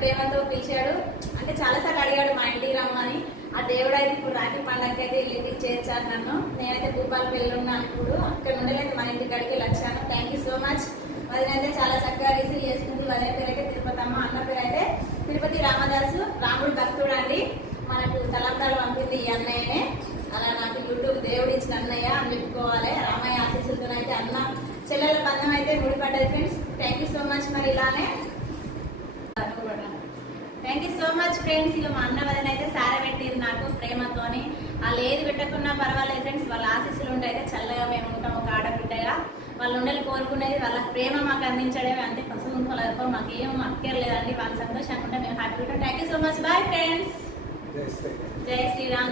ప్రేమతో పిలిచాడు. అంటే చాలాసార్లు అడిగాడు మా ఇంటికి రమ్మని. ఆ దేవుడు అయితే ఇప్పుడు రాఖీ పండగకి అయితే వెళ్ళి చేర్చారు నన్ను. నేనైతే భూపాలపల్లి ఉన్నాను. ఇప్పుడు అక్కడ నుండి అయితే మన ఇంటికి అడిగి వచ్చాను. Thank you so much. వదినైతే చాలా చక్కగా రిసీవ్ చేసుకుంది. వదిన పేరు అయితే తిరుపతమ్మ, అన్న పేరు అయితే తిరుపతి రామదాసు. రాముడు భక్తుడు అండి. మనకు తలంబ్రాలు పంపింది ఈ అన్నయ్యనే. అలా నాకు యూట్యూబ్ దేవుడు ఇచ్చిన అన్నయ్య అని చెప్పుకోవాలి. రామయ్య ఆశీస్సులతో అయితే అన్న చెల్లెల బంధం అయితే ముడిపడ్డది friends. Thank you so much. మరి ఇలానే thank you so much friends. ఇక మా అన్న వదిన అయితే సార పెట్టింది నాకు ప్రేమతోని. వాళ్ళు ఏది పెట్టకున్నా పర్వాలేదు ఫ్రెండ్స్. వాళ్ళ ఆశీస్సులు ఉంటే అయితే చల్లగా మేము ఉంటాం ఒక ఆడబిడ్డగా. వాళ్ళు ఉండాలి కోరుకునేది వాళ్ళ ప్రేమ మాకు అందించడమే. అంతే పసుపు తప్ప మాకేం అక్కర్లేదండి. వాళ్ళ సంతోషంగా ఉంటే మేము హ్యాపీ ఉంటాం. Thank you so much. Bye friends. జై శ్రీరామ్. జై శ్రీరామ్.